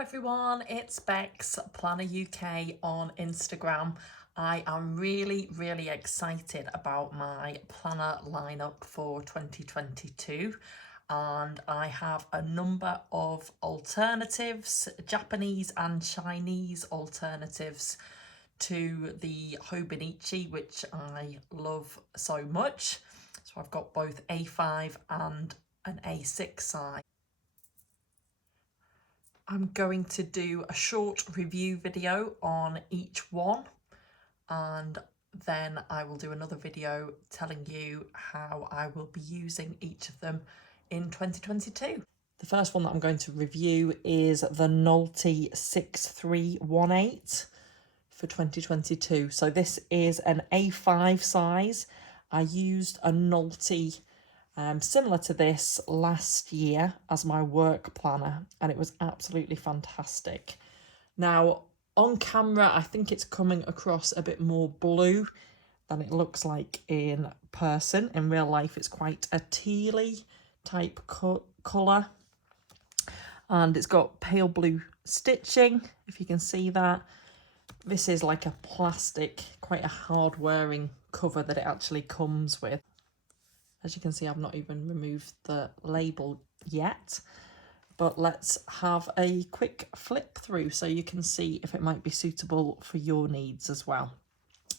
everyone, it's Bex, Planner UK on Instagram. I am really excited about my planner lineup for 2022 and I have a number of alternatives, Japanese and Chinese alternatives to the Hobinichi, which I love so much. So I've got both A5 and an A6 size. I'm going to do a short review video on each one, and then I will do another video telling you how I will be using each of them in 2022. The first one that I'm going to review is the Nolty 6318 for 2022. So this is an A5 size. I used a Nolty similar to this last year as my work planner, and it was absolutely fantastic. Now on camera I think it's coming across a bit more blue than it looks like in person. In real life it's quite a tealy type colour, and it's got pale blue stitching, if you can see that. This is like a plastic, quite a hard wearing cover that it actually comes with. As you can see, I've not even removed the label yet, but let's have a quick flip through so you can see if it might be suitable for your needs as well.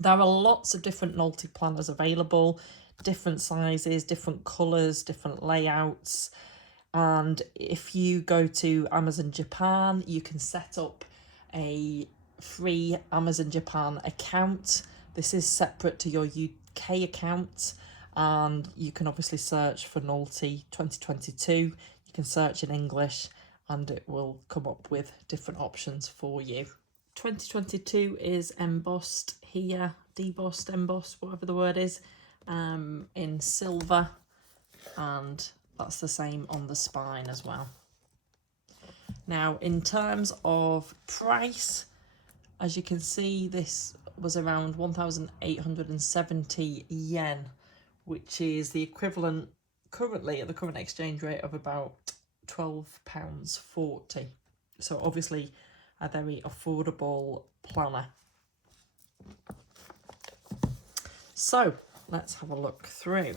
There are lots of different Nolty planners available, different sizes, different colours, different layouts. And if you go to Amazon Japan, you can set up a free Amazon Japan account. This is separate to your UK account. And you can obviously search for Nolty 2022. You can search in English and it will come up with different options for you. 2022 is embossed here, debossed, embossed, whatever the word is, in silver, and that's the same on the spine as well. Now, in terms of price, as you can see, this was around 1,870 yen, which is the equivalent currently at the current exchange rate of about £12.40. So obviously a very affordable planner. So let's have a look through.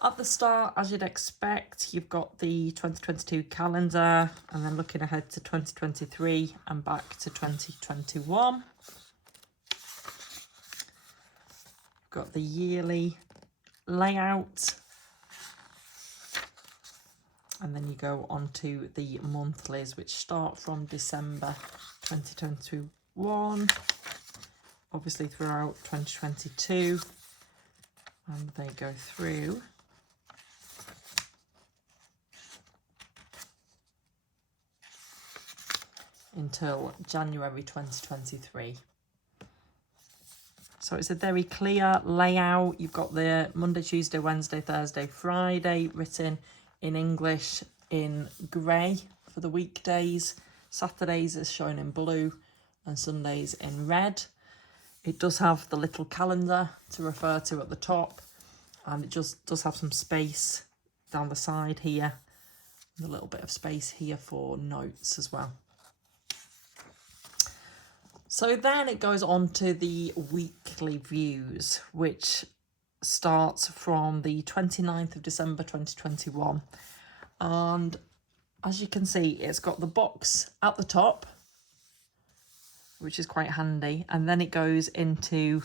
At the start, as you'd expect, you've got the 2022 calendar, and then looking ahead to 2023 and back to 2021. You've got the yearly layout, and then you go on to the monthlies, which start from December 2021, obviously throughout 2022, and they go through until January 2023. So it's a very clear layout. You've got the Monday, Tuesday, Wednesday, Thursday, Friday written in English in grey for the weekdays. Saturdays is shown in blue and Sundays in red. It does have the little calendar to refer to at the top, and it just does have some space down the side here and a little bit of space here for notes as well. So then it goes on to the weekly views, which starts from the 29th of December 2021. And as you can see, it's got the box at the top, which is quite handy. And then it goes into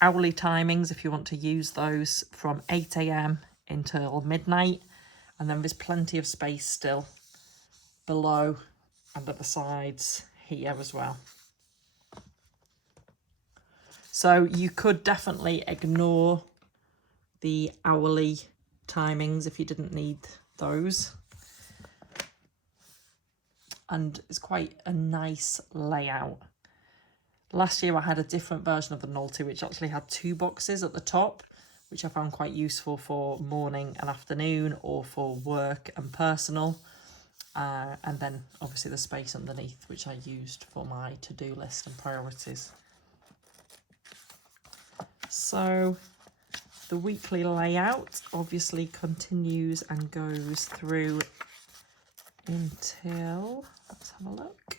hourly timings if you want to use those from 8 AM until midnight. And then there's plenty of space still below and at the sides here as well. So you could definitely ignore the hourly timings if you didn't need those. And it's quite a nice layout. Last year I had a different version of the Nolty, which actually had two boxes at the top, which I found quite useful for morning and afternoon, or for work and personal. And then obviously the space underneath, which I used for my to-do list and priorities. So the weekly layout obviously continues and goes through until, let's have a look,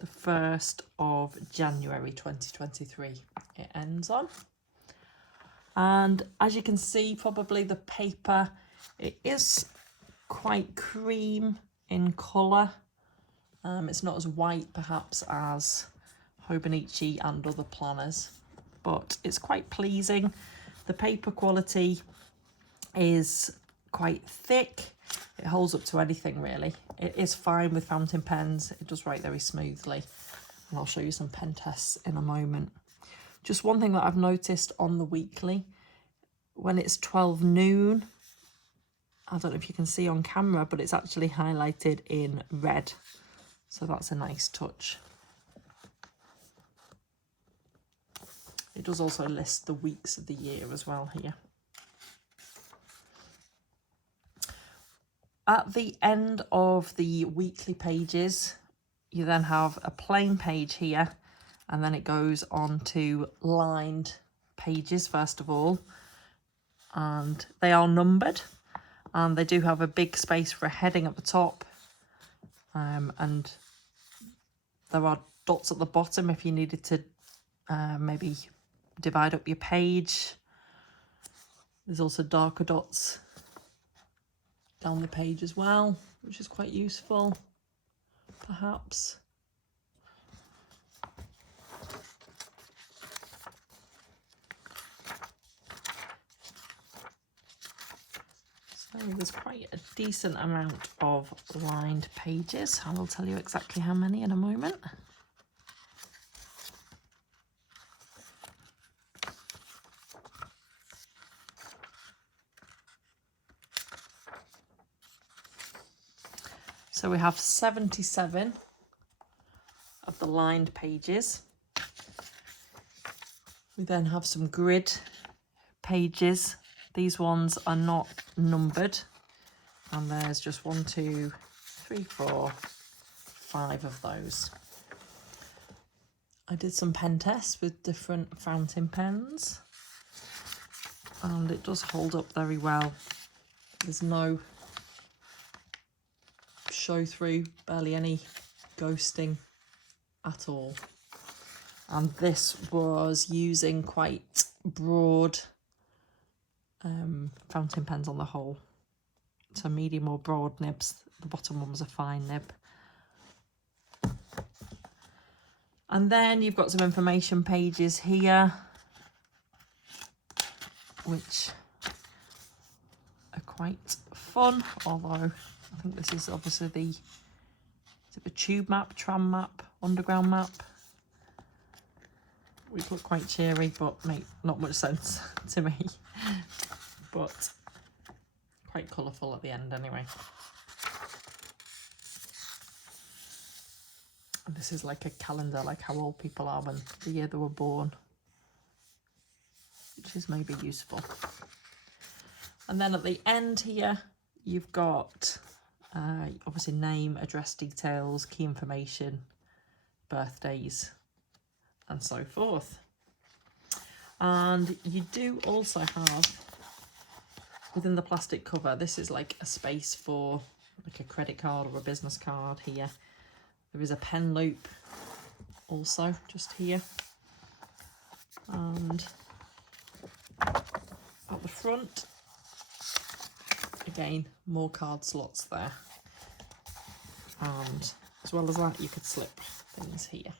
the 1st of January 2023 it ends on. And as you can see, probably the paper, it is quite cream in colour. It's not as white perhaps as Hobinichi and other planners, but it's quite pleasing. The paper quality is quite thick. It holds up to anything really. It is fine with fountain pens. It does write very smoothly. And I'll show you some pen tests in a moment. Just one thing that I've noticed on the weekly, when it's 12 noon, I don't know if you can see on camera, but it's actually highlighted in red. So that's a nice touch. It does also list the weeks of the year as well here. At the end of the weekly pages, you then have a plain page here, and then it goes on to lined pages first of all. And they are numbered, and they do have a big space for a heading at the top. And there are dots at the bottom if you needed to maybe divide up your page. There's also darker dots down the page as well, which is quite useful, perhaps. So there's quite a decent amount of lined pages. I will tell you exactly how many in a moment. So we have 77 of the lined pages. We then have some grid pages. These ones are not numbered, and there's just 1, 2, 3, 4, 5 of those. I did some pen tests with different fountain pens, and it does hold up very well. There's no show through, barely any ghosting at all. And this was using quite broad fountain pens on the whole, so medium or broad nibs. The bottom one was a fine nib. And then you've got some information pages here, which are quite fun, although I think this is obviously the tube map, tram map, underground map, which look quite cheery but make not much sense to me, but quite colourful at the end anyway. And this is like a calendar, like how old people are when the year they were born, which is maybe useful. And then at the end here, you've got obviously name, address details, key information, birthdays, and so forth. And you do also have, within the plastic cover, this is like a space for like a credit card or a business card here. There is a pen loop also just here. And at the front, again, more card slots there. And as well as that, you could slip things here.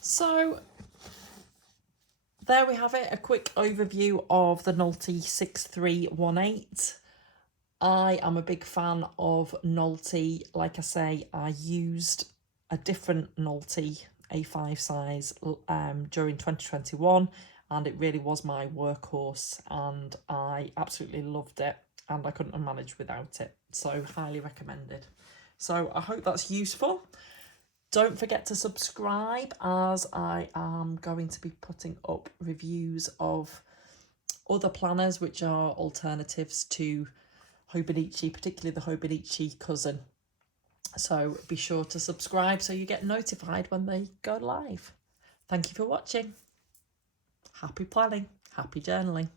So there we have it, a quick overview of the Nolty 6318. I am a big fan of Nolty. Like I say, I used a different Nolty A5 size during 2021, and it really was my workhorse, and I absolutely loved it, and I couldn't have managed without it. So highly recommended. So I hope that's useful. Don't forget to subscribe, as I am going to be putting up reviews of other planners which are alternatives to Hobinichi, particularly the Hobinichi cousin. So be sure to subscribe so you get notified when they go live. Thank you for watching. Happy planning, happy journaling.